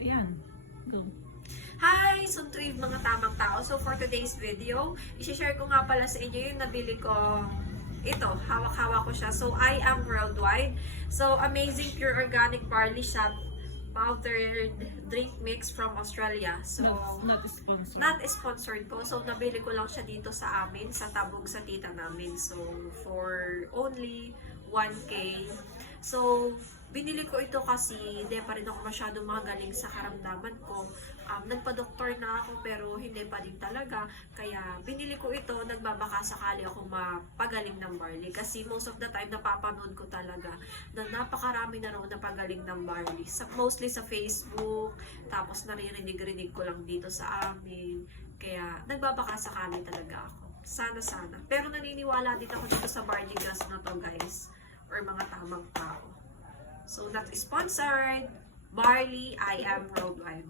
Ayan. Go. Hi! Suntuig mga tamang tao. So for today's video, i-share ko nga pala sa inyo yung nabili ko. Ito, hawak-hawak ko siya. So I Am Worldwide. So Amazing Pure Organic Barley Shot Powdered Drink Mix from Australia. So Not sponsored. not sponsored po. So nabili ko lang siya dito sa amin, sa tabog sa tita namin. So for only 1K. So binili ko ito kasi hindi pa rin ako masyadong magaling sa karamdaman ko. Nagpa-doktor na ako pero hindi pa din talaga. Kaya binili ko ito, nagbabaka sakali ako mapagaling ng barley. Kasi most of the time napapanood ko talaga na napakarami na raw napagaling ng barley. Mostly sa Facebook, tapos naririnig-rinig ko lang dito sa amin. Kaya nagbabaka sakali talaga ako. Sana. Pero naniniwala din ako dito sa barley gas na to guys. Or mga tamang tao. So, not sponsored. Barley, I Am Worldwide.